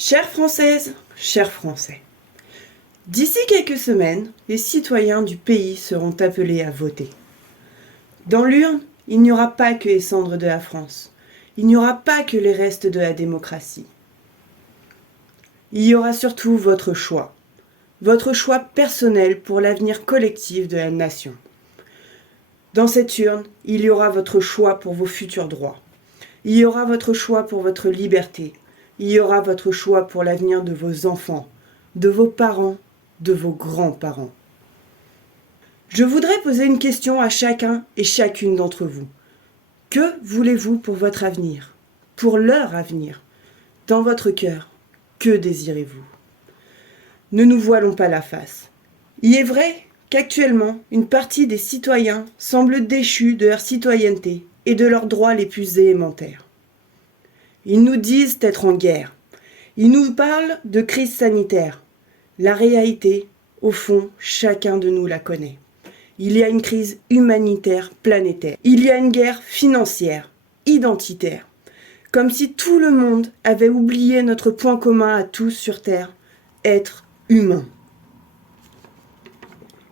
Chères Françaises, chers Français, d'ici quelques semaines, les citoyens du pays seront appelés à voter. Dans l'urne, il n'y aura pas que les cendres de la France. Il n'y aura pas que les restes de la démocratie. Il y aura surtout votre choix personnel pour l'avenir collectif de la nation. Dans cette urne, il y aura votre choix pour vos futurs droits. Il y aura votre choix pour votre liberté. Il y aura votre choix pour l'avenir de vos enfants, de vos parents, de vos grands-parents. Je voudrais poser une question à chacun et chacune d'entre vous. Que voulez-vous pour votre avenir, pour leur avenir? Dans votre cœur, que désirez-vous? Ne nous voilons pas la face. Il est vrai qu'actuellement, une partie des citoyens semble déchus de leur citoyenneté et de leurs droits les plus élémentaires. Ils nous disent être en guerre. Ils nous parlent de crise sanitaire. La réalité, au fond, chacun de nous la connaît. Il y a une crise humanitaire planétaire. Il y a une guerre financière, identitaire. Comme si tout le monde avait oublié notre point commun à tous sur Terre, être humain.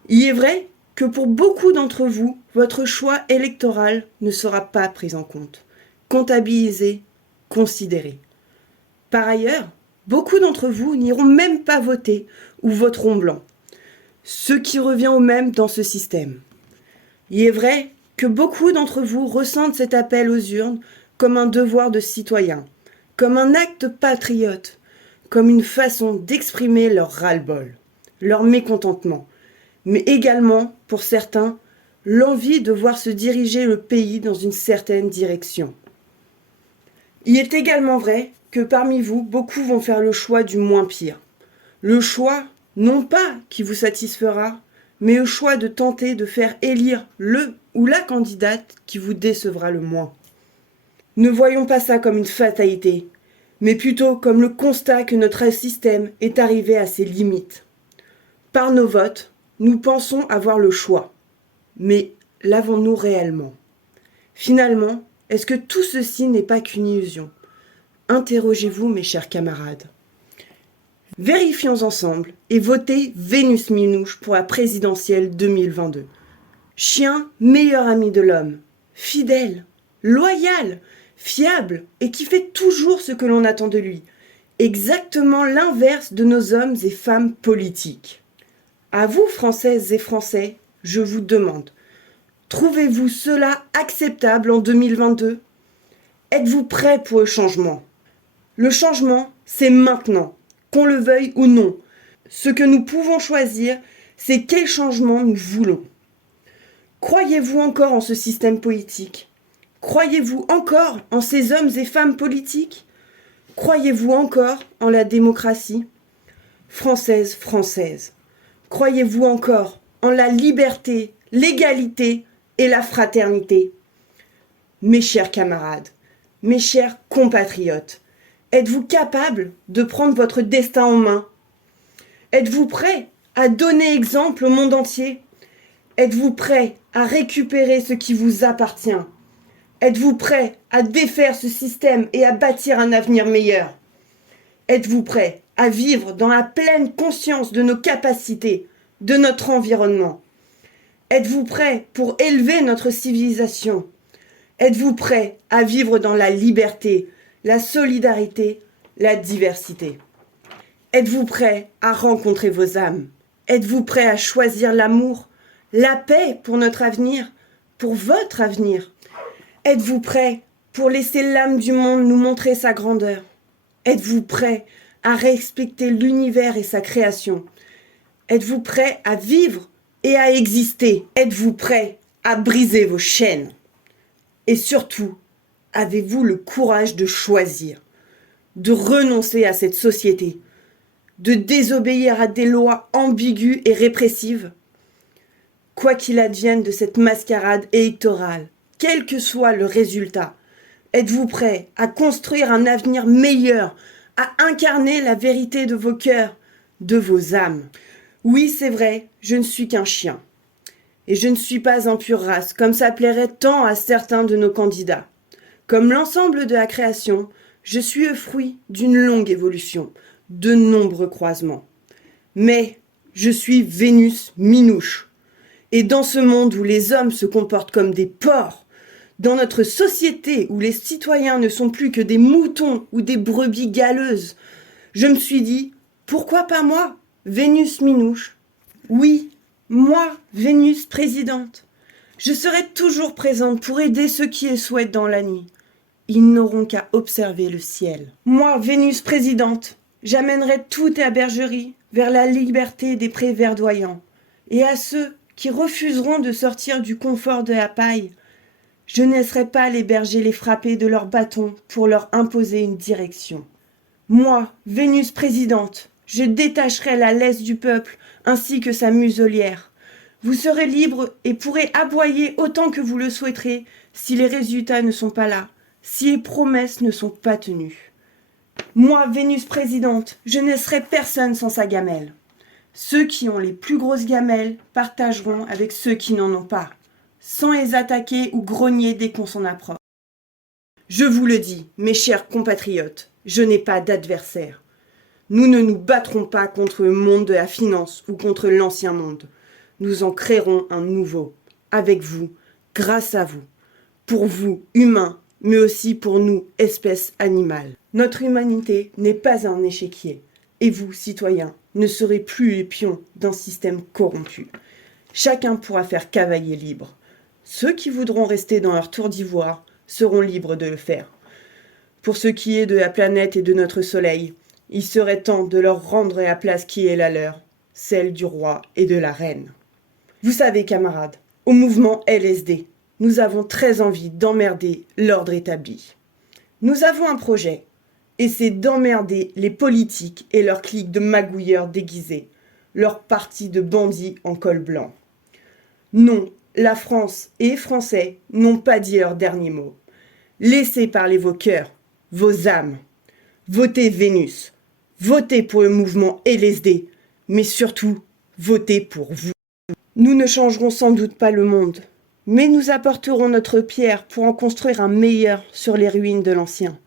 Il est vrai que pour beaucoup d'entre vous, votre choix électoral ne sera pas pris en compte, comptabilisé, considéré. Par ailleurs, beaucoup d'entre vous n'iront même pas voter ou voteront blanc, ce qui revient au même dans ce système. Il est vrai que beaucoup d'entre vous ressentent cet appel aux urnes comme un devoir de citoyen, comme un acte patriote, comme une façon d'exprimer leur ras-le-bol, leur mécontentement, mais également, pour certains, l'envie de voir se diriger le pays dans une certaine direction. Il est également vrai que parmi vous, beaucoup vont faire le choix du moins pire. Le choix, non pas qui vous satisfera, mais le choix de tenter de faire élire le ou la candidate qui vous décevra le moins. Ne voyons pas ça comme une fatalité, mais plutôt comme le constat que notre système est arrivé à ses limites. Par nos votes, nous pensons avoir le choix. Mais l'avons-nous réellement? Finalement, est-ce que tout ceci n'est pas qu'une illusion? Interrogez-vous, mes chers camarades. Vérifions ensemble et votez Vénus Minouche pour la présidentielle 2022. Chien, meilleur ami de l'homme, fidèle, loyal, fiable et qui fait toujours ce que l'on attend de lui. Exactement l'inverse de nos hommes et femmes politiques. À vous, Françaises et Français, je vous demande, trouvez-vous cela acceptable en 2022? Êtes-vous prêts pour le changement? Le changement, c'est maintenant, qu'on le veuille ou non. Ce que nous pouvons choisir, c'est quel changement nous voulons. Croyez-vous encore en ce système politique? Croyez-vous encore en ces hommes et femmes politiques? Croyez-vous encore en la démocratie? Françaises, Françaises, croyez-vous encore en la liberté, l'égalité et la fraternité? Mes chers camarades, mes chers compatriotes, êtes-vous capables de prendre votre destin en main? Êtes-vous prêts à donner exemple au monde entier? Êtes-vous prêts à récupérer ce qui vous appartient? Êtes-vous prêts à défaire ce système et à bâtir un avenir meilleur? Êtes-vous prêts à vivre dans la pleine conscience de nos capacités, de notre environnement? Êtes-vous prêts pour élever notre civilisation? Êtes-vous prêts à vivre dans la liberté, la solidarité, la diversité? Êtes-vous prêts à rencontrer vos âmes? Êtes-vous prêts à choisir l'amour, la paix pour notre avenir, pour votre avenir? Êtes-vous prêts pour laisser l'âme du monde nous montrer sa grandeur? Êtes-vous prêts à respecter l'univers et sa création? Êtes-vous prêts à vivre et à exister? Êtes-vous prêts à briser vos chaînes? Et surtout, avez-vous le courage de choisir, de renoncer à cette société, de désobéir à des lois ambiguës et répressives? Quoi qu'il advienne de cette mascarade électorale, quel que soit le résultat, êtes-vous prêts à construire un avenir meilleur, à incarner la vérité de vos cœurs, de vos âmes? Oui, c'est vrai, je ne suis qu'un chien. Et je ne suis pas en pure race, comme ça plairait tant à certains de nos candidats. Comme l'ensemble de la création, Je suis le fruit d'une longue évolution, de nombreux croisements. Mais je suis Vénus Minouche. Et dans ce monde où les hommes se comportent comme des porcs, dans notre société où les citoyens ne sont plus que des moutons ou des brebis galeuses, je me suis dit, pourquoi pas moi, Vénus Minouche? Oui, moi, Vénus présidente. Je serai toujours présente pour aider ceux qui le souhaitent dans la nuit. Ils n'auront qu'à observer le ciel. Moi, Vénus présidente, j'amènerai toute la bergerie vers la liberté des prés verdoyants. Et à ceux qui refuseront de sortir du confort de la paille, je ne laisserai pas les bergers les frapper de leurs bâtons pour leur imposer une direction. Moi, Vénus présidente, je détacherai la laisse du peuple ainsi que sa muselière. Vous serez libre et pourrez aboyer autant que vous le souhaiterez si les résultats ne sont pas là, si les promesses ne sont pas tenues. Moi, Vénus présidente, je ne laisserai personne sans sa gamelle. Ceux qui ont les plus grosses gamelles partageront avec ceux qui n'en ont pas, sans les attaquer ou grogner dès qu'on s'en approche. Je vous le dis, mes chers compatriotes, je n'ai pas d'adversaire. Nous ne nous battrons pas contre le monde de la finance ou contre l'ancien monde. Nous en créerons un nouveau, avec vous, grâce à vous, pour vous, humains, mais aussi pour nous, espèces animales. Notre humanité n'est pas un échiquier, et vous, citoyens, ne serez plus les pions d'un système corrompu. Chacun pourra faire cavalier libre. Ceux qui voudront rester dans leur tour d'ivoire seront libres de le faire. Pour ce qui est de la planète et de notre soleil, il serait temps de leur rendre la place qui est la leur, celle du roi et de la reine. Vous savez, camarades, au mouvement LSD, nous avons très envie d'emmerder l'ordre établi. Nous avons un projet, et c'est d'emmerder les politiques et leurs cliques de magouilleurs déguisés, leurs partis de bandits en col blanc. Non, la France et les Français n'ont pas dit leur dernier mot. Laissez parler vos cœurs, vos âmes. Votez Vénus, votez pour le mouvement LSD, mais surtout, votez pour vous. Nous ne changerons sans doute pas le monde, mais nous apporterons notre pierre pour en construire un meilleur sur les ruines de l'ancien.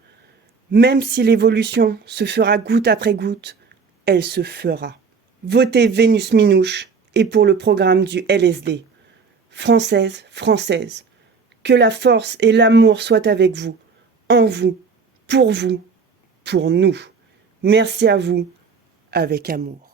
Même si l'évolution se fera goutte après goutte, elle se fera. Votez Vénus Minouche et pour le programme du LSD. Française, Française, que la force et l'amour soient avec vous, en vous, pour nous. Merci à vous, avec amour.